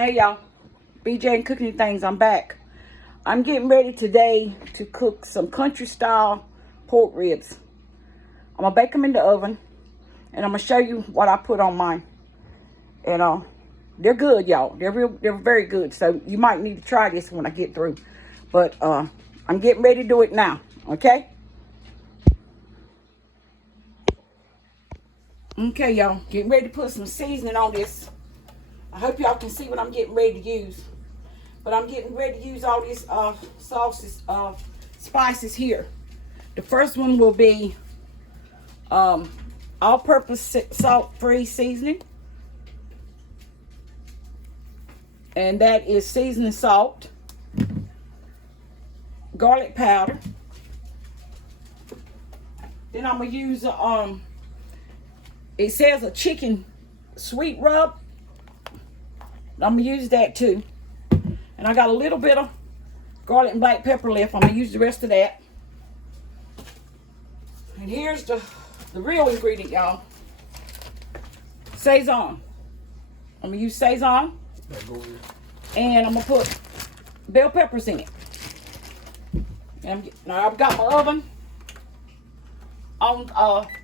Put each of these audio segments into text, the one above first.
Hey y'all, BJ and Cooking Things, I'm back. I'm getting ready today to cook some country style pork ribs. I'm gonna bake them in the oven and I'm gonna show you what I put on mine. And they're good, y'all. They're very good. So you might need to try this when I get through. But I'm getting ready to do it now, okay? Okay, y'all, getting ready to put some seasoning on this. I hope y'all can see what I'm getting ready to use. But I'm getting ready to use all these sauces, spices here. The first one will be all-purpose salt-free seasoning. And that is seasoning salt, garlic powder. Then I'm going to use, it says a chicken sweet rub. I'm going to use that too. And I got a little bit of garlic and black pepper left. I'm going to use the rest of that. And here's the real ingredient, y'all. Sazon. I'm going to use Sazon. And I'm going to put bell peppers in it. And now I've got my oven on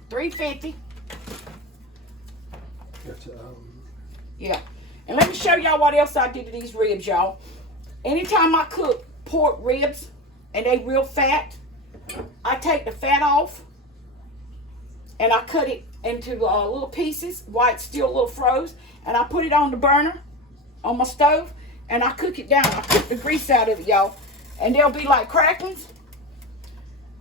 350. Yeah. And let me show y'all what else I did to these ribs, y'all. Anytime I cook pork ribs and they real fat, I take the fat off and I cut it into little pieces while it's still a little froze, and I put it on the burner on my stove and I cook it down. I cook the grease out of it, y'all, and they'll be like cracklings.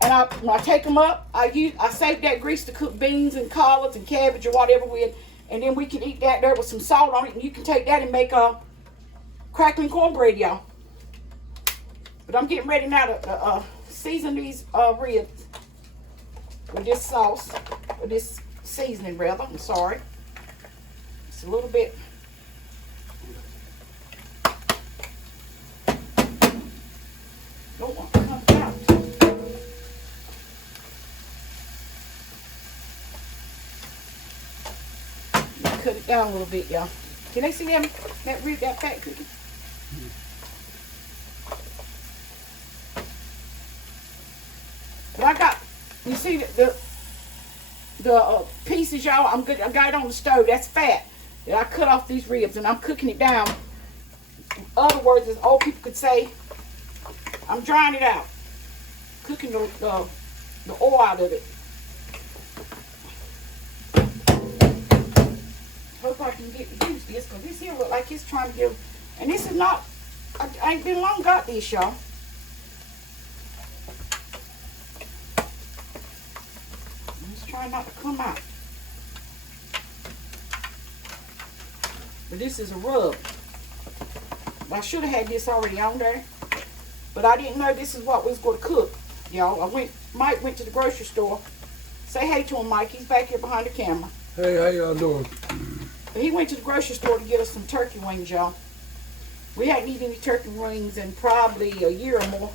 And when I take them up, I save that grease to cook beans and collards and cabbage or whatever with. And then we can eat that there with some salt on it. And you can take that and make a crackling cornbread, y'all. But I'm getting ready now to season these ribs with this sauce. With this seasoning, rather. I'm sorry. It's a little bit. Don't want to come out. Cut it down a little bit, y'all. Can they see that rib, that fat cookie? But I got, you see the pieces, y'all. I got it on the stove. That's fat. And I cut off these ribs and I'm cooking it down. In other words, as old people could say, I'm drying it out, cooking the oil out of it. Hope I can get to use this, because this here look like it's trying to give, and this is not, I ain't been long got this, y'all. I'm just trying not to come out. But this is a rub. I should have had this already on there, but I didn't know this is what we was going to cook, y'all. Mike went to the grocery store. Say hey to him, Mike. He's back here behind the camera. Hey, how y'all doing? He went to the grocery store to get us some turkey wings, y'all. We hadn't eaten any turkey wings in probably a year or more,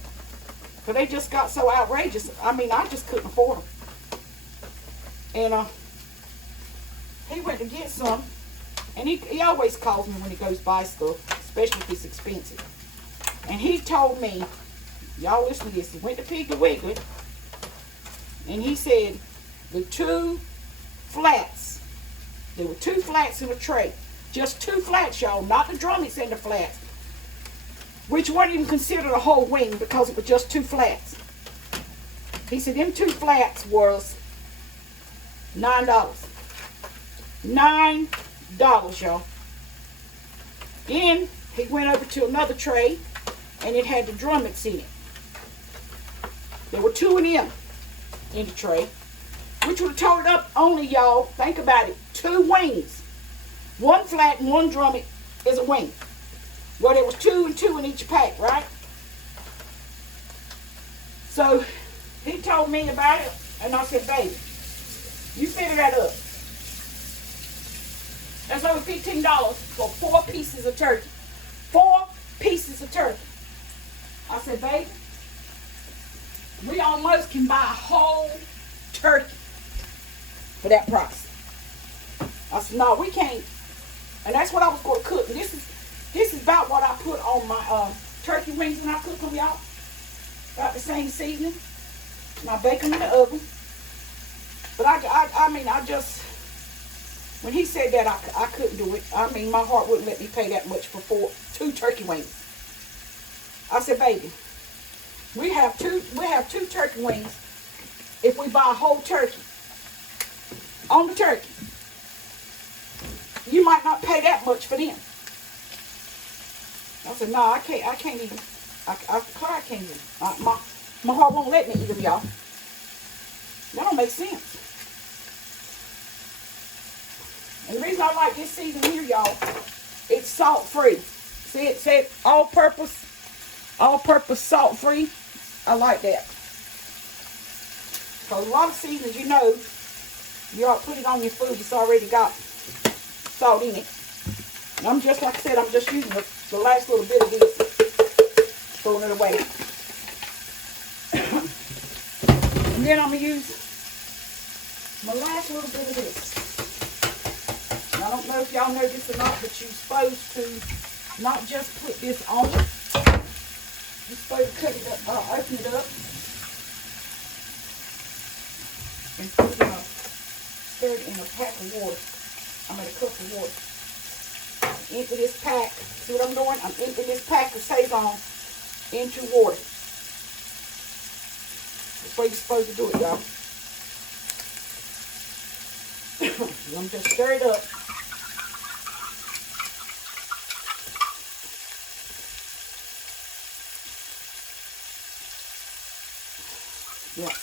because they just got so outrageous. I mean, I just couldn't afford them. And he went to get some, and he always calls me when he goes buy stuff, especially if it's expensive. And he told me, y'all listen to this, he went to Piggly Wiggly, and he said the two flats, there were two flats in a tray. Just two flats, y'all, not the drummets and the flats, which weren't even considered a whole wing because it was just two flats. He said them two flats was $9. $9, y'all. Then he went over to another tray and it had the drummets in it. There were two of them in the tray, which would have totaled up only, y'all, think about it, 2 wings. 1 flat and 1 drummet is a wing. Well, there was 2 and 2 in each pack, right? So he told me about it, and I said, baby, you figure that up. That's over $15 for 4 pieces of turkey. 4 pieces of turkey. I said, baby, we almost can buy a whole turkey for that price. I said, no, we can't. And that's what I was going to cook. And this is This is about what I put on my turkey wings when I cook them, y'all. About the same seasoning. And I bake them in the oven. But I mean, I just, when he said that, I couldn't do it. I mean, my heart wouldn't let me pay that much for 2 turkey wings. I said, baby, we have two turkey wings if we buy a whole turkey. On the turkey, you might not pay that much for them. I said, no, I can't eat them. I can't eat them. My heart won't let me eat them, y'all. That don't make sense. And the reason I like this seasoning here, y'all, it's salt free. See, it said all purpose salt free. I like that. Because a lot of seasonings, you know, you ought to put it on your food. It's already got salt in it. And I'm just, like I said, I'm just using the last little bit of this. Throwing it away. And then I'm going to use my last little bit of this. And I don't know if y'all know this or not, but you're supposed to not just put this on it. You're supposed to cut it up, open it up. And put it stir it in a pack of water. I'm in a cup of water. Empty this pack. See what I'm doing? I'm emptying this pack of Saison into water. That's the way you're supposed to do it, y'all. I'm just stir it up. Yeah.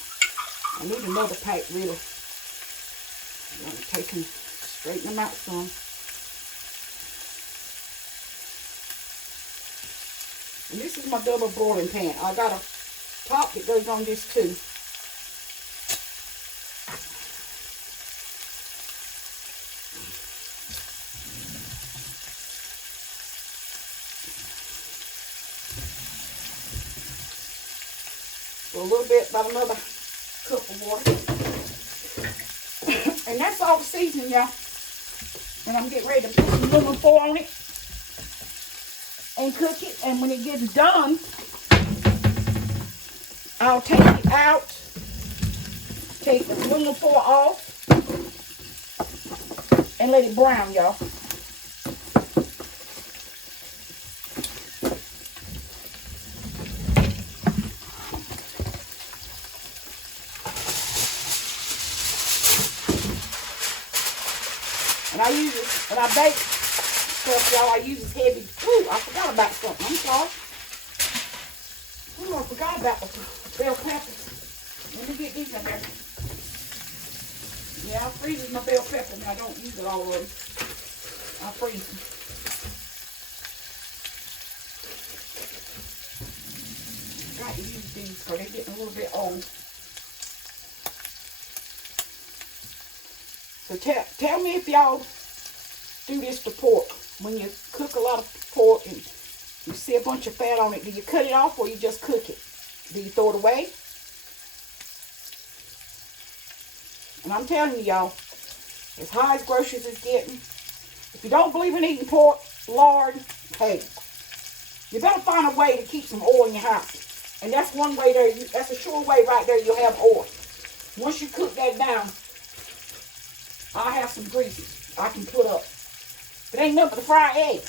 I need another pack, really. I'm going to take them, straighten them out some. And this is my double boiling pan. I got a top that goes on this too. So a little bit, about another cup of water. And that's all the seasoning, y'all. And I'm getting ready to put some aluminum foil on it and cook it. And when it gets done, I'll take it out, take the aluminum foil off, and let it brown, y'all. And I use it, when I bake stuff, y'all, I use this heavy. Ooh, I forgot about something. I'm sorry. Ooh, I forgot about the bell peppers. Let me get these in there. Yeah, I freeze my bell peppers and I don't use it all of them. I freeze them. Got to use these because they're getting a little bit old. So tell me if y'all do this to pork. When you cook a lot of pork and you see a bunch of fat on it, do you cut it off or you just cook it? Do you throw it away? And I'm telling you, y'all, as high as groceries is getting, if you don't believe in eating pork, lard, hey, you better find a way to keep some oil in your house. And that's one way there. That's a sure way right there you'll have oil. Once you cook that down, I have some grease I can put up. It ain't nothing but a fried egg.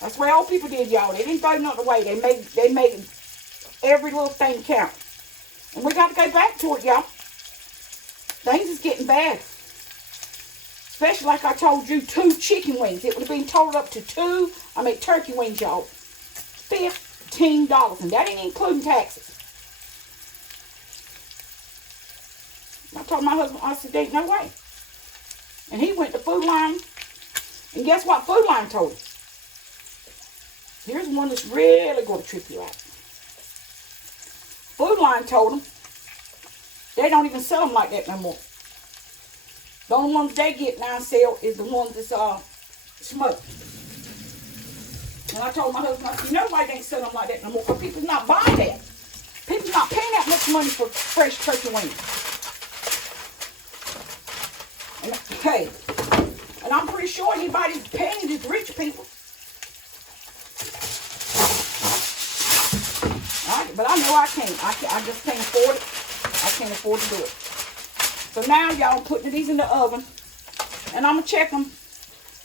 That's what old people did, y'all. They didn't throw nothing away. They made every little thing count. And we got to go back to it, y'all. Things is getting bad. Especially like I told you, 2 chicken wings. It would have been totaled up to turkey wings, y'all. $15. And that ain't including taxes. I told my husband, I said, there ain't no way. And he went to Food Line. And guess what Food Line told him? Here's one that's really going to trip you out. Food Line told him they don't even sell them like that no more. The only ones they get now sell is the ones that's smoked. And I told my husband, I said, you know why they ain't selling them like that no more? Because people's not buying that. People's not paying that much money for fresh turkey wings. And, hey, and I'm pretty sure anybody's paying it is rich people. But I know I can't. I just can't afford it. I can't afford to do it. So now, y'all, I'm putting these in the oven. And I'm going to check them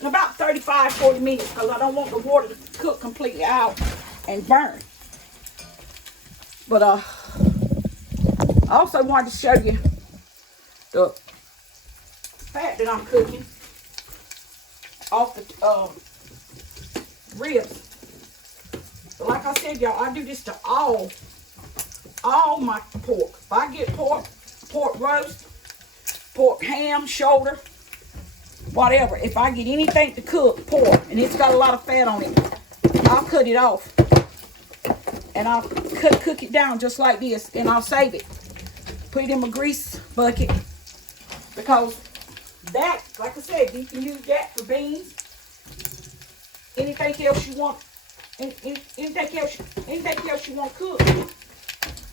in about 35, 40 minutes. Because I don't want the water to cook completely out and burn. But I also wanted to show you the fat that I'm cooking off the ribs. But like I said, y'all, I do this to all my pork. If I get pork roast, pork ham, shoulder, whatever. If I get anything to cook, pork, and it's got a lot of fat on it, I'll cut it off. And I'll cook it down just like this, and I'll save it. Put it in my grease bucket. Because that, like I said, you can use that for beans. Anything else you want, anything else you want to cook.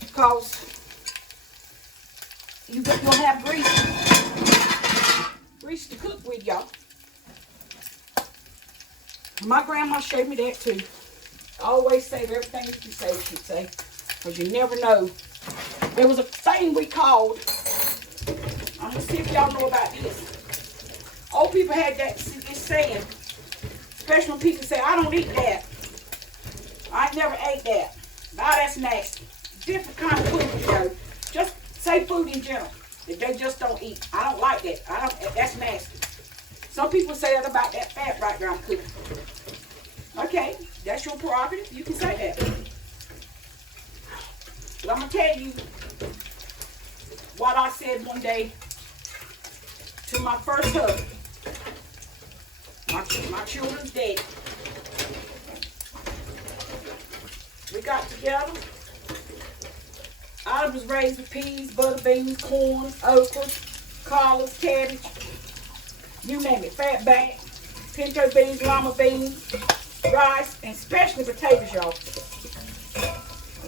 Because you'll have grease to cook with, y'all. My grandma showed me that too. Always save everything that you save, she'd say. Because you never know. There was a thing we called, I'm going to see if y'all know about this. Old people had this saying, especially when people say, I don't eat that. I never ate that. Now that's nasty. Different kind of food, you know. Just say food in general that they just don't eat. I don't like that. That's nasty. Some people say that about that fat right there I'm cooking. Okay, that's your prerogative. You can say that. But I'm going to tell you what I said one day to my first husband. My children's daddy. We got together. I was raised with peas, butter beans, corn, okra, collards, cabbage, you name it, fat back, pinto beans, lima beans, rice, and especially potatoes, y'all.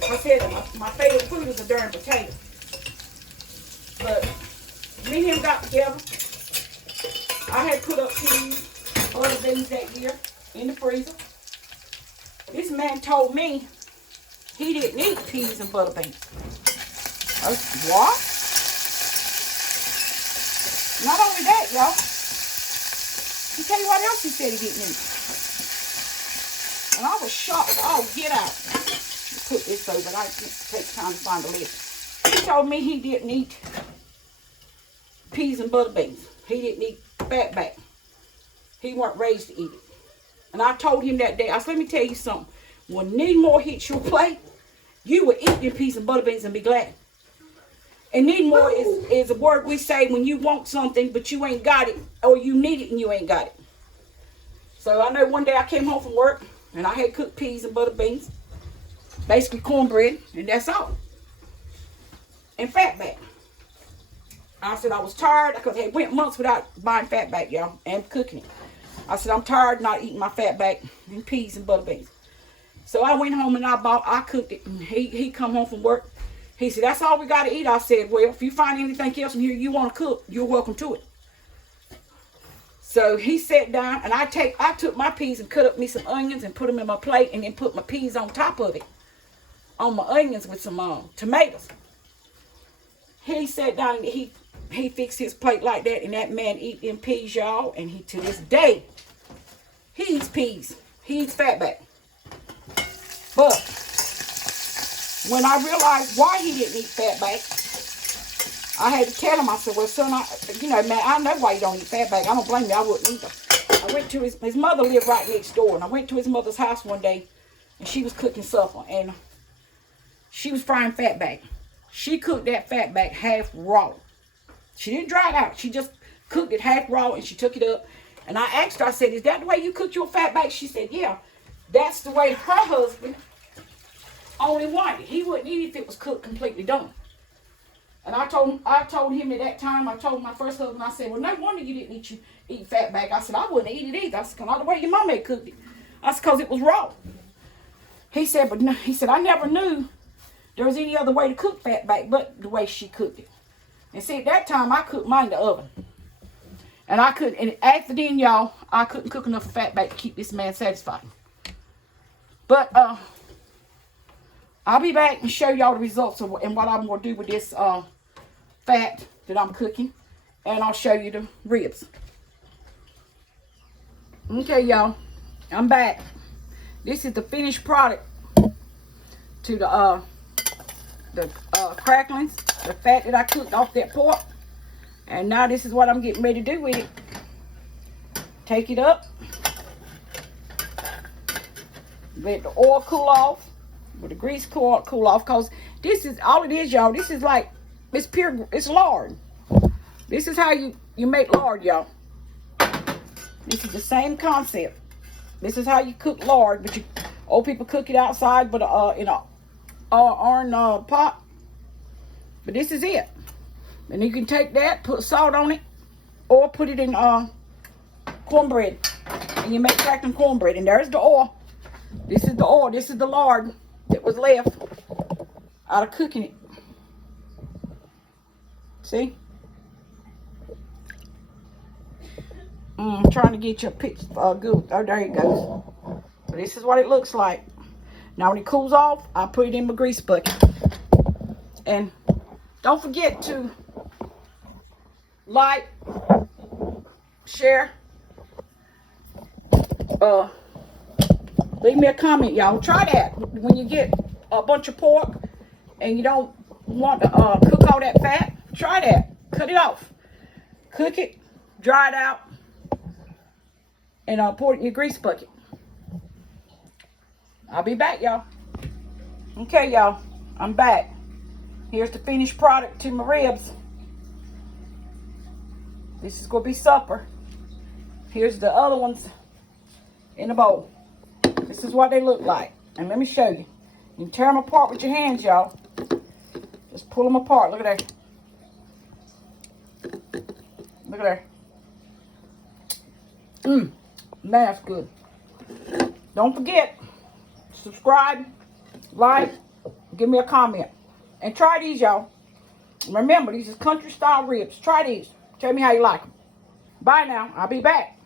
Like I said, my favorite food is a darn potato. But me and him got together. I had put up peas, butter beans that year in the freezer. This man told me he didn't eat peas and butter beans. I said, what? Not only that, y'all. He tell you what else he said he didn't eat. And I was shocked. Oh, get out. Put this over. I didn't take time to find the list. He told me he didn't eat peas and butter beans. He didn't eat fatback. He weren't raised to eat it. And I told him that day, I said, let me tell you something. When need more hits your plate, you will eat your peas and butter beans and be glad. And need more is a word we say when you want something, but you ain't got it, or you need it and you ain't got it. So I know one day I came home from work, and I had cooked peas and butter beans, basically cornbread, and that's all. And fatback. I said I was tired, because I went months without buying fatback, y'all, and cooking it. I said I'm tired not eating my fatback and peas and butter beans. So I went home and I cooked it, and he come home from work. He said, that's all we got to eat. I said, well, if you find anything else in here you want to cook, you're welcome to it. So he sat down, and I took my peas and cut up me some onions and put them in my plate, and then put my peas on top of it, on my onions with some tomatoes. He sat down and he fixed his plate like that, and that man eat them peas, y'all, and he to this day, he eats peas. He eats fatback. But when I realized why he didn't eat fatback, I had to tell him. I said, well, son, man, I know why you don't eat fatback. I don't blame you. I wouldn't either. I went to his mother lived right next door, and I went to his mother's house one day, and she was cooking supper, and she was frying fatback. She cooked that fatback half raw. She didn't dry it out. She just cooked it half raw, and she took it up. And I asked her, I said, is that the way you cook your fatback? She said, yeah. That's the way her husband only wanted. He wouldn't eat it if it was cooked completely done. And I told him at that time, I told my first husband, I said, well, no wonder you didn't eat fatback. I said, I wouldn't eat it either. I said, not the way your mama had cooked it. I said, because it was raw. He said, but no, he said, I never knew there was any other way to cook fatback but the way she cooked it. And see, at that time, I cooked mine in the oven. And I couldn't, and after then, y'all, I couldn't cook enough fatback to keep this man satisfied. But I'll be back and show y'all the results of and what I'm going to do with this fat that I'm cooking. And I'll show you the ribs. Okay, y'all. I'm back. This is the finished product to the cracklings, the fat that I cooked off that pork. And now this is what I'm getting ready to do with it. Take it up. Let the oil cool off. With the grease cool off. Because this is, all it is, y'all. This is like, it's pure, it's lard. This is how you make lard, y'all. This is the same concept. This is how you cook lard. But old people cook it outside, but in a iron pot. But this is it. And you can take that, put salt on it, or put it in cornbread. And you make crackling cornbread. And there's the oil. This is the oil. This is the lard that was left out of cooking it. See? I'm trying to get your picture good. Oh, there it goes. So this is what it looks like. Now when it cools off, I put it in my grease bucket. And don't forget to like, share, leave me a comment, y'all. Try that when you get a bunch of pork and you don't want to cook all that fat. Try that. Cut it off. Cook it, dry it out, and pour it in your grease bucket. I'll be back, y'all. Okay, y'all. I'm back. Here's the finished product to my ribs. This is going to be supper. Here's the other ones in the bowl. This is what they look like. And let me show you. You can tear them apart with your hands, y'all. Just pull them apart. Look at that. Look at that. Man, that's good. Don't forget, subscribe, like, give me a comment. And try these, y'all. Remember, these is country style ribs. Try these. Tell me how you like them. Bye now. I'll be back.